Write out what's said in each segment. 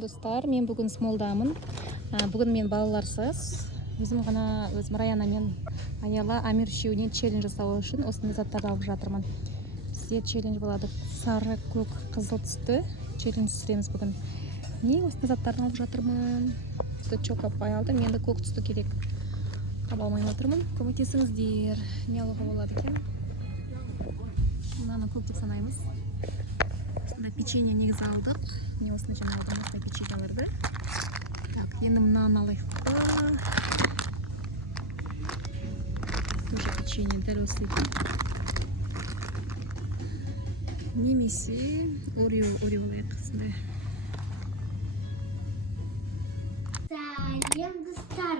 Достар, мен бүгін смолдамын. Бүгін мен балаларсыз. Өзім Раяна мен Аяла Амир үшеуінен челлендж жасау үшін осындай заттарды алып жатырмын. Бізде челлендж болады. Сары, көк, қызыл түсті челлендж түсіреміз бүгін. Не осындай заттарды алып жатырмын. Чокопай алдым, енді көк түсті керек. Таба алмай отырмын. Көмектесіңіздер. Не алуға болады екен? Мынаны көк деп санаймыз. Осындай печенье негізі алдық. Не осындай жаңа алдым осындай печеньелерді. Так, енді мынаны алайық па. Тоже печенье дәл осы екен. Немесе Орео алайық осындай. Сәлем достар.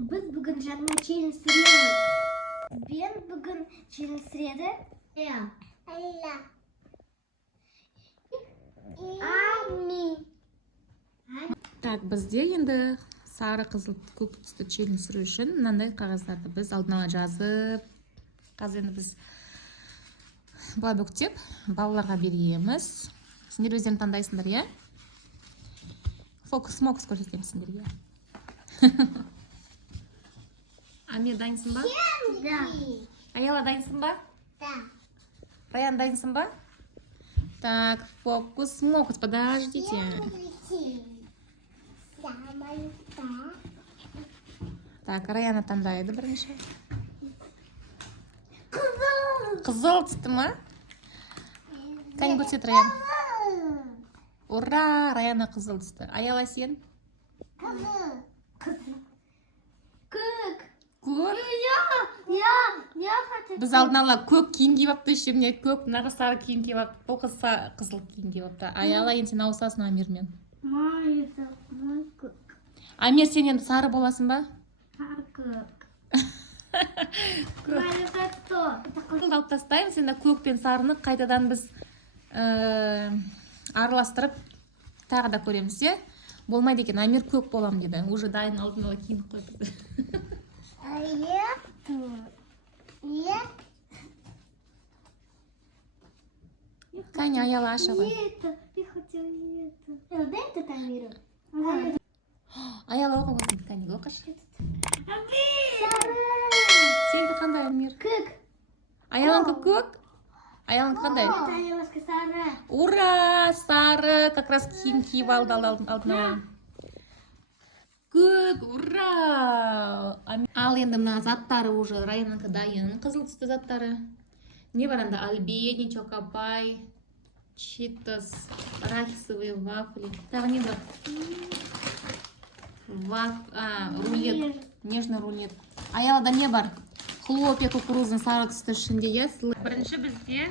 Біз бүгін жаңа челлендж сүреміз. Ben бүгін челлендж сүреді. Алла. Так, бізде енді сары, қызыл, көк түсті челлендж сүру үшін мынандай қағаздарды біз алдын ала жазып, қазір енді біз былай бүктеп балаларға береміз. Сендер өздерің таңдайсыңдар, иә? Фокус көрсетемін сендерге. Амир, дайынсың ба? Да. Аяла, дайынсың ба? Да. Раян, дайынсың ба? Так, фокус, подождите. Так, Раяна таңдайды бірінші. Қызыл түсті ма? Кәне көрсет, Раян. Ура! Раяна қызыл түсті. Аяла, сен? Көк. Көк? Я хочу. Біз алдын ала көк киім киіп апты, ішімне көк, мынағы сары киім киіп апты, бұл қыз қызыл киім киіп апты. Аяла, енді сен ауысасың Амирмен. Амир, сен енді сары боласың ба? Алып тастаймыз, енді көк пен сарыны қайтадан біз араластырып тағы да көреміз, е? Болмайды екен, Амир көк болам деді. Уже дайын алдын ала киініп қойды. Кәне, Аяла, аша ғой. Я хотела это. Дай это Амиру. Аяла оға болсын, кәне, оқашы. Сары. Сенді қандай, Амир? Көк. Аяланка көк? Аяланка қандай? Это Аялашка сары. Ура! Сары! Как раз киім киіп алды алдын ала. Көк! Ура! Ал енді мына заттары уже Раянанка дайын. Қызыл түсті заттары. Не бар анда? Альбени, Чокопай, Читос, арахисовые вафли. Тағы не бар? Рулет. Нежный рулет. Аялада не бар? Хлопья кукурузный сары түсті ішінде, е? Бірінші бізде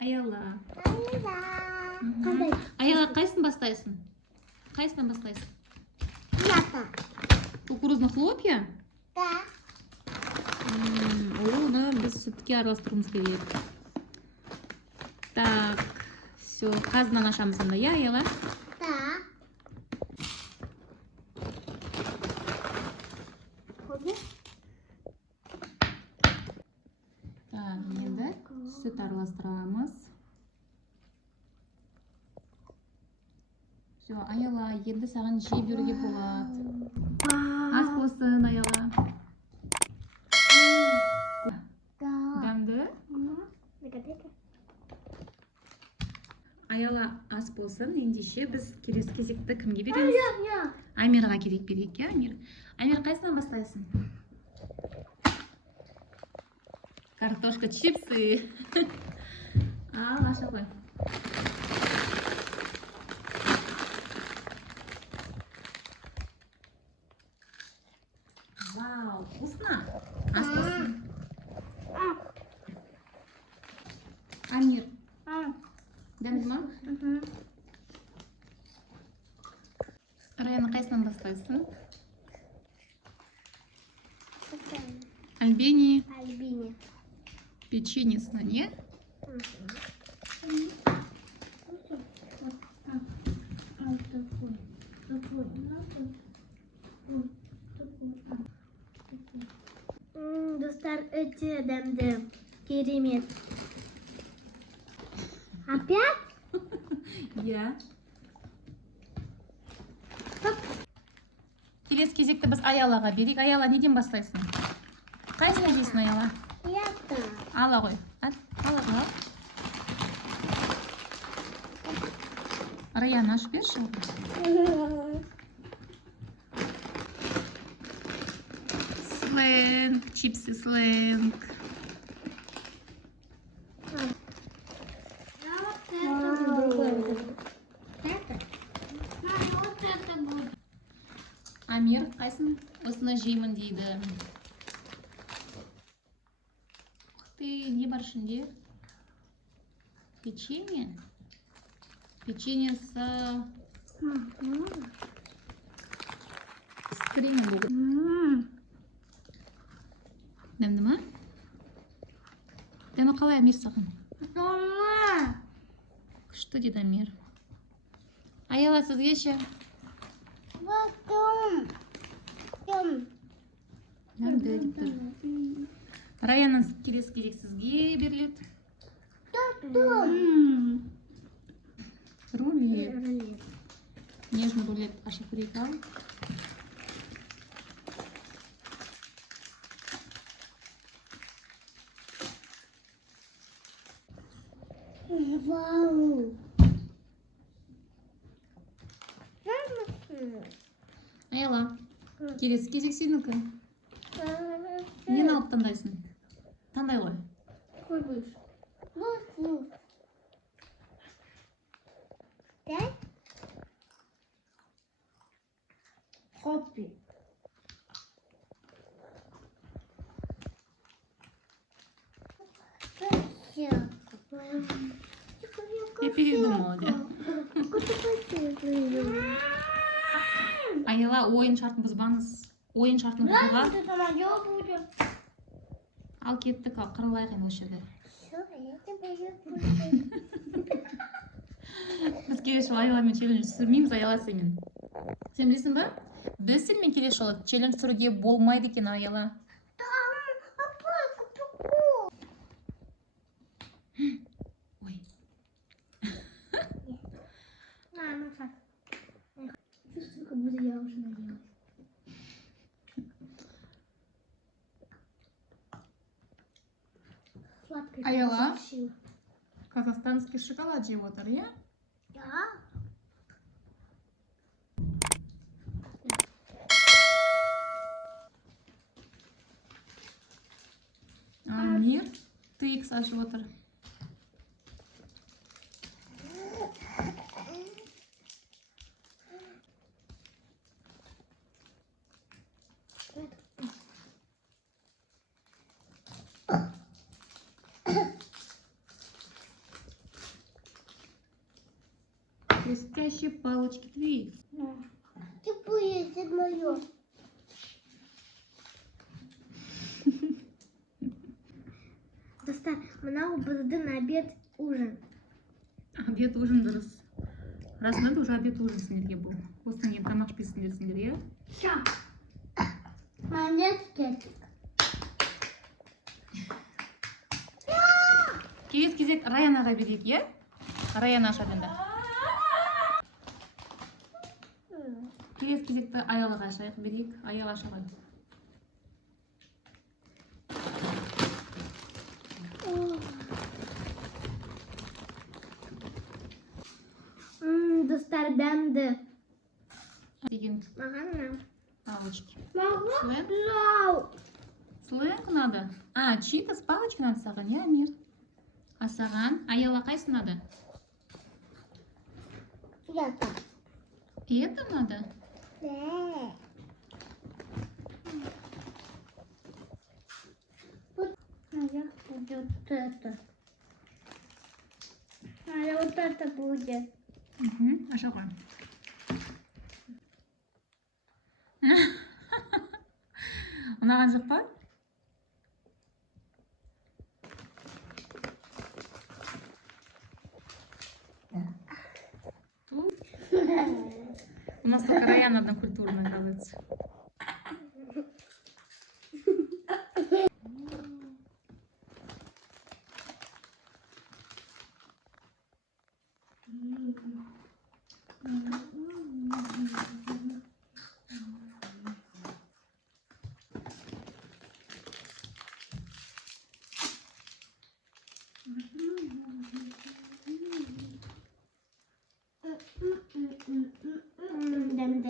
Аяла. Аяла, қайсын бастайсың? Қайсынан бастайсың? Кукурузный хлопья? Да. Оны біз сүтке араластыруымыз керек. Так, все, қазынан ашамыз анда, я, Аяла? Да. Так, енді сүт араластырамыз. Все, Аяла, енді саған жей беруге болады. Ас болсын, Аяла. Дәмді? Аяла, ас болсын. Ендеше біз келесі кезекті кімге береміз? Амирға керек берейік, я, Амир? Амир, қайсынан бастайсың? Картошка, чипсы. Ал, аша ғой. Вау, вкусно. Ас болсын. Амир. Дәмді ма? Раяна, қайсынан бастайсың? Альбени. Печеньесына, не? Достар, өте дәмді. Керемет. Опять? Я. келесі кезекті біз Аялаға берейік. Аяла, неден бастайсың? Қайсыны жейсің, Аяла? Ала ғой. Ала ғой. Раяна ашып берші. Сленг, чипсы сленг. Амир, қайсын осыны жеймін дейді. Ух ты, не бар ішінде? Печенье? Печенье с кремом будет. Дәмді ма? Дәмі қалай, Амир, саған? Күшті дейді Амир. Аяла, сізге ше? Дәмді деп тұр. Раянның келесі кезек сізге беріледі. Рулет. Нежный рулет ашып көрейік ал. Вау. Аяла, келесі кезек сенікі. Нені алып таңдайсың? Таңдай ғой. Хоппи. Я передумала, да? Аяла, ойын шартын бұзбаңыз. Ойын шартын бұзуға. Ал кеттік, ал қырылайық енді осы жерде. Біз келесі жолы Аяламен челлендж түсірмейміз, Аяла сенімен. Сен білесің ба? Біз сенімен келесі жолы челлендж түсіруге болмайды екен, Аяла. Ой. Чувствую, как будто я уже наелась. Сладкое. Аяла, казахстанский шоколад жеп отыр, иә? Да. Амир, Твикс ашып отыр. Хрустящие палочки Твикс. Типа есть мое. Достар, мынау біздің обед ужин. Обед ужин дұрыс. Расында да уже обед ужин сендерге бұл. Осыдан кейін тамақ ішпейсіңдер сендер, иә? Майонез кетчуп. Келесі кезек Раянаға берейік, иә? Раяна ашады енді. Келесі кезекті Аялаға ашайық, берейік. Аяла ашады. Достар, дәмді. Деген Маған ұнау. палочки. Маған ұнау. Сленг надо. А, читос палочки надо саған, иә, Амир? А саған? Аяла қайсы надо? Это. Это надо? Да. Наверх будет это. А вот это будет. Ашауға. Ұнаған жоқ па? У нас только Раяна одна культурная, оказывается.